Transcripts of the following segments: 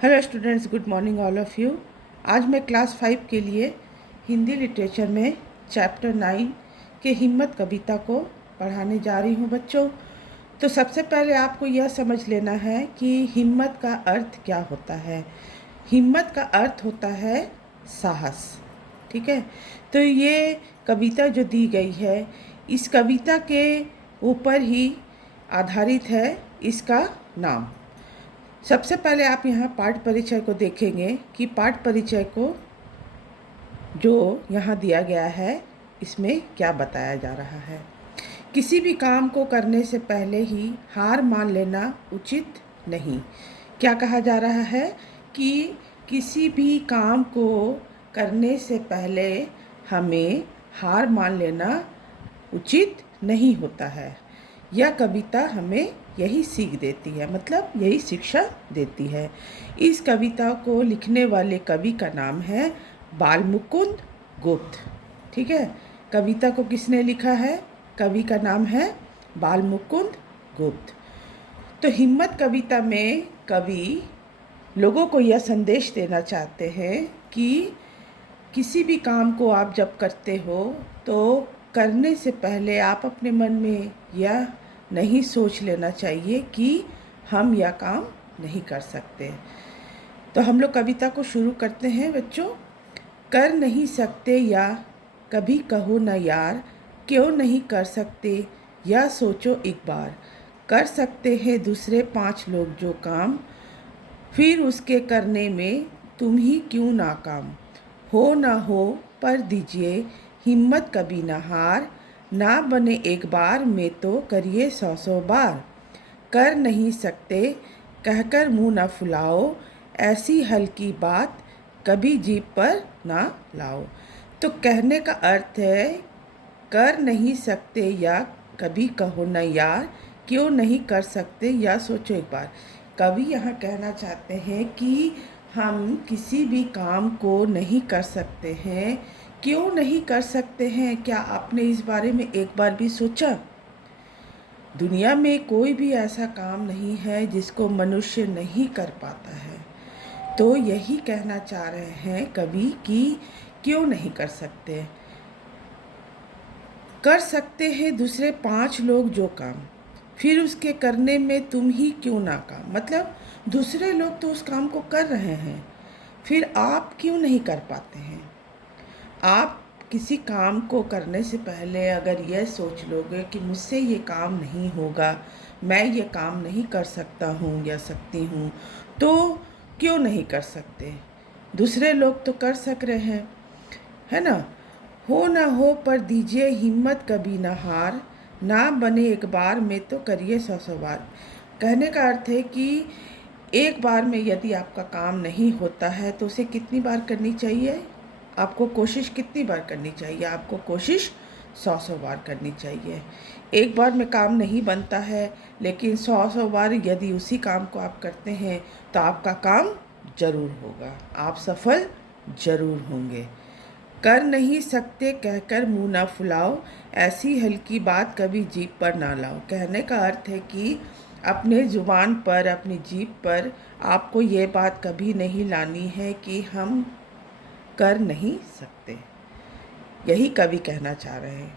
Hello students, good morning all of you. आज मैं class 5 के लिए हिंदी लिटरेचर में चैप्टर 9 के हिम्मत कविता को पढ़ाने जा रही हूँ बच्चों। तो सबसे पहले आपको यह समझ लेना है कि हिम्मत का अर्थ क्या होता है। हिम्मत का अर्थ होता है साहस। ठीक है, तो ये कविता जो दी गई है, इस कविता के ऊपर ही आधारित है इसका नाम। सबसे पहले आप यहाँ पाठ परिचय को देखेंगे कि पाठ परिचय को जो यहाँ दिया गया है इसमें क्या बताया जा रहा है। किसी भी काम को करने से पहले ही हार मान लेना उचित नहीं। क्या कहा जा रहा है कि किसी भी काम को करने से पहले हमें हार मान लेना उचित नहीं होता है। यह कविता हमें यही सीख देती है, मतलब यही शिक्षा देती है। इस कविता को लिखने वाले कवि का नाम है बालमुकुंद गुप्त। ठीक है, कविता को किसने लिखा है? कवि का नाम है बालमुकुंद गुप्त। तो हिम्मत कविता में कवि लोगों को यह संदेश देना चाहते हैं कि किसी भी काम को आप जब करते हो तो करने से पहले आप अपने मन में यह नहीं सोच लेना चाहिए कि हम यह काम नहीं कर सकते। तो हम लोग कविता को शुरू करते हैं बच्चों। कर नहीं सकते या कभी कहो न यार, क्यों नहीं कर सकते या सोचो एक बार। कर सकते हैं दूसरे 5 लोग जो काम, फिर उसके करने में तुम ही क्यों नाकाम। हो ना हो पर दीजिए हिम्मत कभी न हार, ना बने एक बार में तो करिए 100 बार। कर नहीं सकते कहकर मुंह न फुलाओ, ऐसी हल्की बात कभी जीभ पर ना लाओ। तो कहने का अर्थ है कर नहीं सकते या कभी कहो न यार, क्यों नहीं कर सकते या सोचो एक बार। कवि यहाँ कहना चाहते हैं कि हम किसी भी काम को नहीं कर सकते हैं। क्यों नहीं कर सकते हैं? क्या आपने इस बारे में एक बार भी सोचा? दुनिया में कोई भी ऐसा काम नहीं है जिसको मनुष्य नहीं कर पाता है। तो यही कहना चाह रहे हैं कवि कि क्यों नहीं कर सकते। कर सकते हैं दूसरे 5 लोग जो काम, फिर उसके करने में तुम ही क्यों नाकाम। मतलब दूसरे लोग तो उस काम को कर रहे हैं, फिर आप क्यों नहीं कर पाते हैं। आप किसी काम को करने से पहले अगर यह सोच लोगे कि मुझसे ये काम नहीं होगा, मैं ये काम नहीं कर सकता हूँ या सकती हूँ, तो क्यों नहीं कर सकते। दूसरे लोग तो कर सक रहे हैं, है ना। हो ना हो पर दीजिए हिम्मत कभी ना हार, ना बने एक बार में तो करिए 100 बार। कहने का अर्थ है कि एक बार में यदि आपका काम नहीं होता है तो उसे कितनी बार करनी चाहिए? आपको कोशिश कितनी बार करनी चाहिए? आपको कोशिश 100 बार करनी चाहिए। एक बार में काम नहीं बनता है, लेकिन 100 बार यदि उसी काम को आप करते हैं तो आपका काम जरूर होगा, आप सफल जरूर होंगे। कर नहीं सकते कहकर मुंह ना फुलाओ, ऐसी हल्की बात कभी जीभ पर ना लाओ। कहने का अर्थ है कि अपने ज़ुबान पर, अपनी जीभ पर आपको ये बात कभी नहीं लानी है कि हम कर नहीं सकते। यही कवि कहना चाह रहे हैं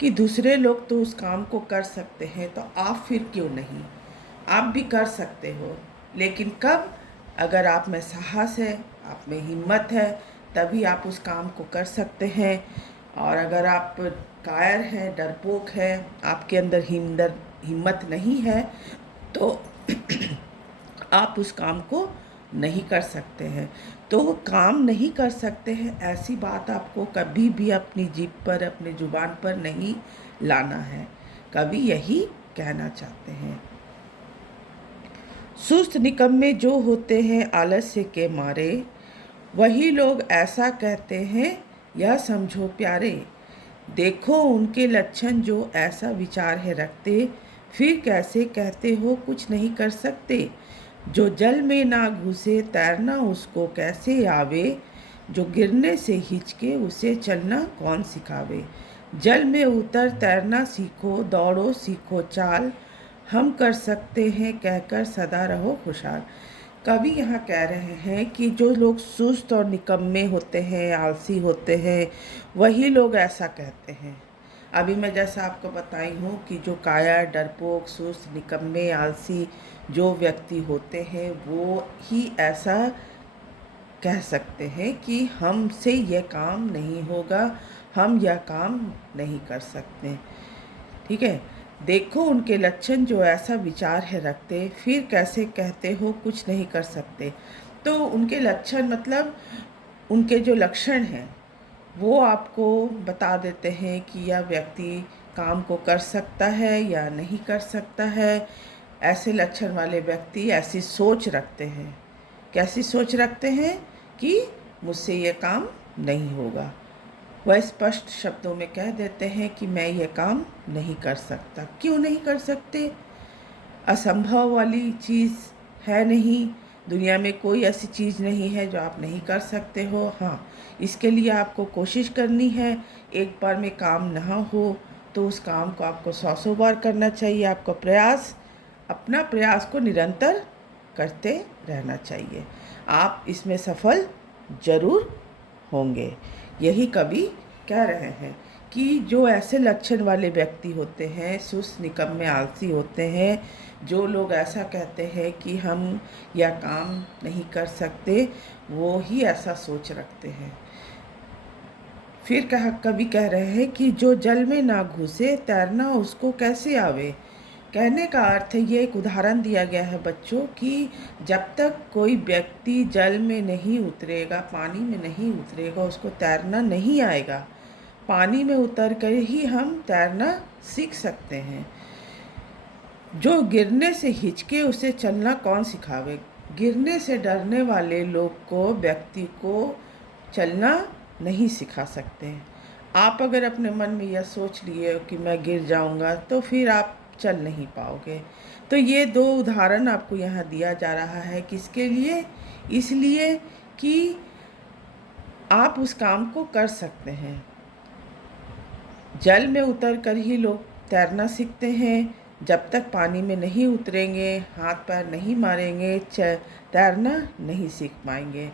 कि दूसरे लोग तो उस काम को कर सकते हैं, तो आप फिर क्यों नहीं। आप भी कर सकते हो, लेकिन कब? अगर आप में साहस है, आप में हिम्मत है, तभी आप उस काम को कर सकते हैं। और अगर आप कायर हैं, डरपोक हैं, आपके अंदर हिम्मत नहीं है, तो आप उस काम को नहीं कर सकते हैं। तो वो काम नहीं कर सकते हैं, ऐसी बात आपको कभी भी अपनी जीभ पर, अपने ज़ुबान पर नहीं लाना है। कवि यही कहना चाहते हैं। सुस्त निकम्मे जो होते हैं आलस्य के मारे, वही लोग ऐसा कहते हैं यह समझो प्यारे। देखो उनके लक्षण जो ऐसा विचार है रखते, फिर कैसे कहते हो कुछ नहीं कर सकते। जो जल में ना घुसे तैरना उसको कैसे आवे, जो गिरने से हिचके उसे चलना कौन सिखावे। जल में उतर तैरना सीखो, दौड़ो सीखो चाल, हम कर सकते हैं कहकर सदा रहो खुशहाल। कवि यहाँ कह रहे हैं कि जो लोग सुस्त और निकम्मे होते हैं, आलसी होते हैं, वही लोग ऐसा कहते हैं। अभी मैं जैसा आपको बताई हूँ कि जो कायर, डरपोक, सुस्त, निकम्मे, आलसी जो व्यक्ति होते हैं, वो ही ऐसा कह सकते हैं कि हमसे यह काम नहीं होगा, हम यह काम नहीं कर सकते। ठीक है, देखो उनके लक्षण जो ऐसा विचार है रखते, फिर कैसे कहते हो कुछ नहीं कर सकते। तो उनके लक्षण मतलब उनके जो लक्षण हैं वो आपको बता देते हैं कि यह व्यक्ति काम को कर सकता है या नहीं कर सकता है। ऐसे लक्षण वाले व्यक्ति ऐसी सोच रखते हैं। कैसी सोच रखते हैं कि मुझसे ये काम नहीं होगा। वह स्पष्ट शब्दों में कह देते हैं कि मैं ये काम नहीं कर सकता। क्यों नहीं कर सकते? असंभव वाली चीज़ है नहीं, दुनिया में कोई ऐसी चीज़ नहीं है जो आप नहीं कर सकते हो। हाँ, इसके लिए आपको कोशिश करनी है। एक बार में काम ना हो तो उस काम को आपको 100 बार करना चाहिए। आपको अपना प्रयास को निरंतर करते रहना चाहिए। आप इसमें सफल ज़रूर होंगे। यही कवि कह रहे हैं कि जो ऐसे लक्षण वाले व्यक्ति होते हैं, सुस्त, निकम्मे, आलसी होते हैं, जो लोग ऐसा कहते हैं कि हम यह काम नहीं कर सकते, वो ही ऐसा सोच रखते हैं। फिर कवि कह रहे हैं कि जो जल में ना घुसे, तैरना उसको कैसे आवे। कहने का अर्थ है, ये एक उदाहरण दिया गया है बच्चों कि जब तक कोई व्यक्ति जल में नहीं उतरेगा, पानी में नहीं उतरेगा, उसको तैरना नहीं आएगा। पानी में उतर कर ही हम तैरना सीख सकते हैं। जो गिरने से हिचके उसे चलना कौन सिखावे। गिरने से डरने वाले लोग को, व्यक्ति को चलना नहीं सिखा सकते हैं। आप अगर अपने मन में यह सोच लिए कि मैं गिर जाऊंगा, तो फिर आप चल नहीं पाओगे। तो ये दो उदाहरण आपको यहाँ दिया जा रहा है। किसके लिए? इसलिए कि आप उस काम को कर सकते हैं। जल में उतर कर ही लोग तैरना सीखते हैं। जब तक पानी में नहीं उतरेंगे, हाथ पैर नहीं मारेंगे, तैरना नहीं सीख पाएंगे।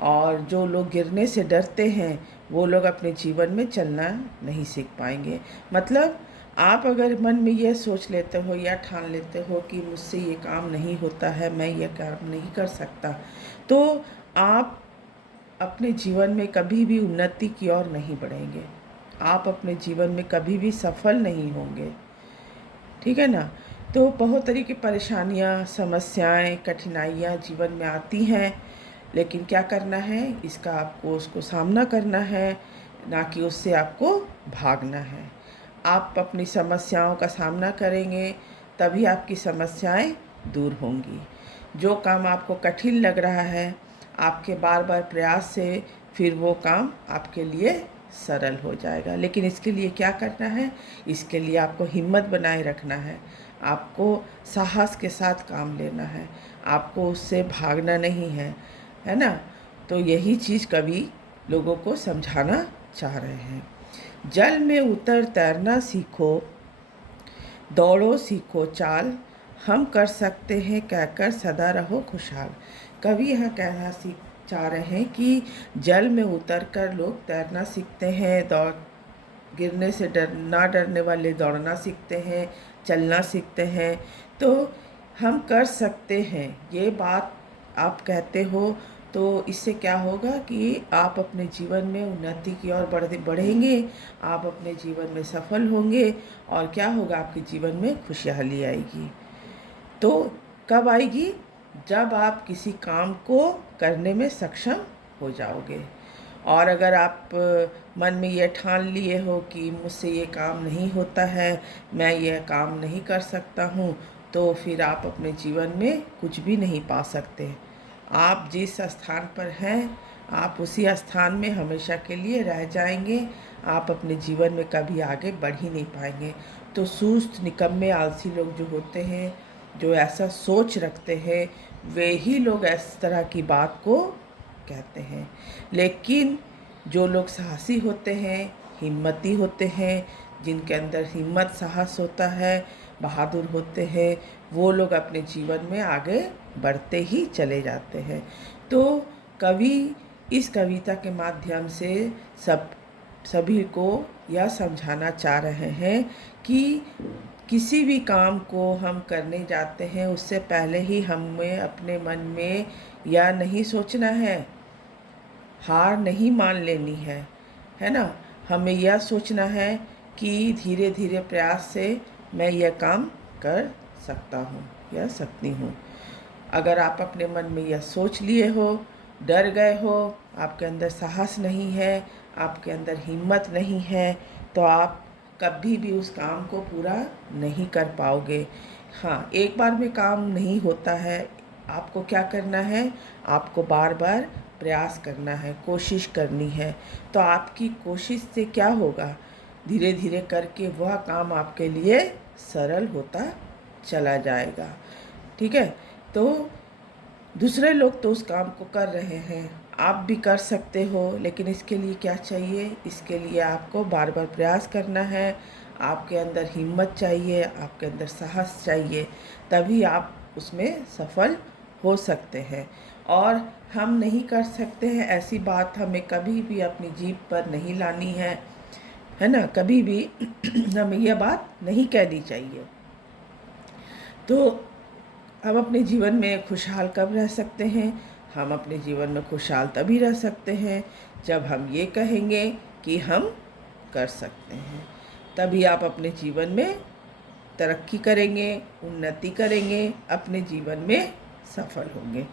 और जो लोग गिरने से डरते हैं, वो लोग अपने जीवन में चलना नहीं सीख पाएंगे। मतलब आप अगर मन में यह सोच लेते हो या ठान लेते हो कि मुझसे ये काम नहीं होता है, मैं ये काम नहीं कर सकता, तो आप अपने जीवन में कभी भी उन्नति की ओर नहीं बढ़ेंगे। आप अपने जीवन में कभी भी सफल नहीं होंगे। ठीक है ना? तो बहुत तरह की परेशानियां, समस्याएं, कठिनाइयां जीवन में आती हैं, लेकिन क्या करना है, इसका आपको उसको सामना करना है, ना कि उससे आपको भागना है। आप अपनी समस्याओं का सामना करेंगे, तभी आपकी समस्याएं दूर होंगी। जो काम आपको कठिन लग रहा है, आपके बार बार प्रयास से फिर वो काम आपके लिए सरल हो जाएगा। लेकिन इसके लिए क्या करना है? इसके लिए आपको हिम्मत बनाए रखना है। आपको साहस के साथ काम लेना है। आपको उससे भागना नहीं है, है ना? तो यही चीज़ कवि लोगों को समझाना चाह रहे हैं। जल में उतर तैरना सीखो, दौड़ो सीखो चाल, हम कर सकते हैं कहकर सदा रहो खुशहाल। कवि यह कहना चाह रहे हैं कि जल में उतरकर लोग तैरना सीखते हैं, गिरने से ना डरने वाले दौड़ना सीखते हैं, चलना सीखते हैं। तो हम कर सकते हैं, ये बात आप कहते हो, तो इससे क्या होगा कि आप अपने जीवन में उन्नति की ओर बढ़ेंगे, आप अपने जीवन में सफल होंगे, और क्या होगा, आपके जीवन में खुशहाली आएगी। तो कब आएगी? जब आप किसी काम को करने में सक्षम हो जाओगे। और अगर आप मन में ये ठान लिए हो कि मुझसे ये काम नहीं होता है, मैं ये काम नहीं कर सकता हूँ, तो फिर आप अपने जीवन में कुछ भी नहीं पा सकते। आप जिस स्थान पर हैं, आप उसी स्थान में हमेशा के लिए रह जाएंगे। आप अपने जीवन में कभी आगे बढ़ ही नहीं पाएंगे। तो सुस्त, निकम्मे, आलसी लोग जो होते हैं, जो ऐसा सोच रखते हैं, वे ही लोग इस तरह की बात को कहते हैं। लेकिन जो लोग साहसी होते हैं, हिम्मती होते हैं, जिनके अंदर हिम्मत, साहस होता है, बहादुर होते हैं, वो लोग अपने जीवन में आगे बढ़ते ही चले जाते हैं। तो कवि इस कविता के माध्यम से सभी को यह समझाना चाह रहे हैं कि किसी भी काम को हम करने जाते हैं उससे पहले ही हमें अपने मन में यह नहीं सोचना है, हार नहीं मान लेनी है ना। हमें यह सोचना है कि धीरे धीरे प्रयास से मैं यह काम कर सकता हूँ या सकती हूँ। अगर आप अपने मन में यह सोच लिए हो, डर गए हो, आपके अंदर साहस नहीं है, आपके अंदर हिम्मत नहीं है, तो आप कभी भी उस काम को पूरा नहीं कर पाओगे। हाँ, एक बार में काम नहीं होता है। आपको क्या करना है? आपको बार बार प्रयास करना है, कोशिश करनी है। तो आपकी कोशिश से क्या होगा? धीरे धीरे करके वह काम आपके लिए सरल होता चला जाएगा। ठीक है? तो दूसरे लोग तो उस काम को कर रहे हैं, आप भी कर सकते हो, लेकिन इसके लिए क्या चाहिए? इसके लिए आपको बार बार प्रयास करना है, आपके अंदर हिम्मत चाहिए, आपके अंदर साहस चाहिए, तभी आप उसमें सफल हो सकते हैं। और हम नहीं कर सकते हैं ऐसी बात हमें कभी भी अपनी जीभ पर नहीं लानी है ना। कभी भी हमें यह बात नहीं कहनी चाहिए। तो हम अपने जीवन में खुशहाल कब रह सकते हैं? हम अपने जीवन में खुशहाल तभी रह सकते हैं जब हम ये कहेंगे कि हम कर सकते हैं। तभी आप अपने जीवन में तरक्की करेंगे, उन्नति करेंगे, अपने जीवन में सफल होंगे।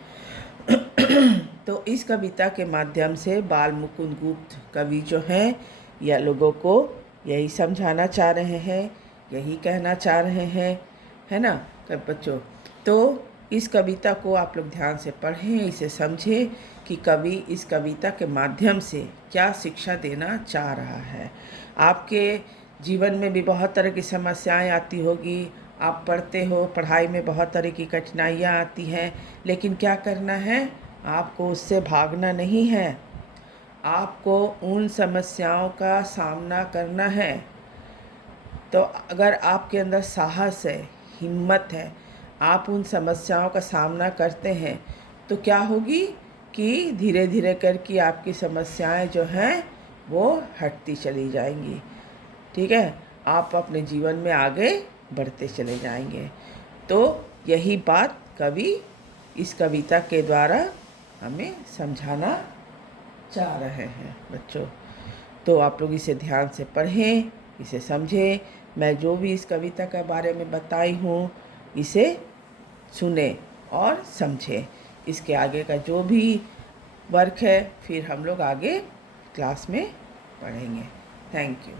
तो इस कविता के माध्यम से बाल मुकुंद गुप्त कवि जो हैं, यह लोगों को यही समझाना चाह रहे हैं, यही कहना चाह रहे हैं, है ना बच्चों। तो इस कविता को आप लोग ध्यान से पढ़ें, इसे समझें कि कवि इस कविता के माध्यम से क्या शिक्षा देना चाह रहा है। आपके जीवन में भी बहुत तरह की समस्याएं आती होगी, आप पढ़ते हो, पढ़ाई में बहुत तरह की कठिनाइयाँ आती हैं, लेकिन क्या करना है? आपको उससे भागना नहीं है, आपको उन समस्याओं का सामना करना है। तो अगर आपके अंदर साहस है, हिम्मत है, आप उन समस्याओं का सामना करते हैं, तो क्या होगी कि धीरे धीरे करके आपकी समस्याएं जो हैं वो हटती चली जाएंगी। ठीक है? आप अपने जीवन में आगे बढ़ते चले जाएंगे। तो यही बात कवि इस कविता के द्वारा हमें समझाना चाह रहे हैं बच्चों। तो आप लोग इसे ध्यान से पढ़ें, इसे समझें। मैं जो भी इस कविता के बारे में बताई हूँ, इसे सुने और समझें। इसके आगे का जो भी वर्क है फिर हम लोग आगे क्लास में पढ़ेंगे। Thank you.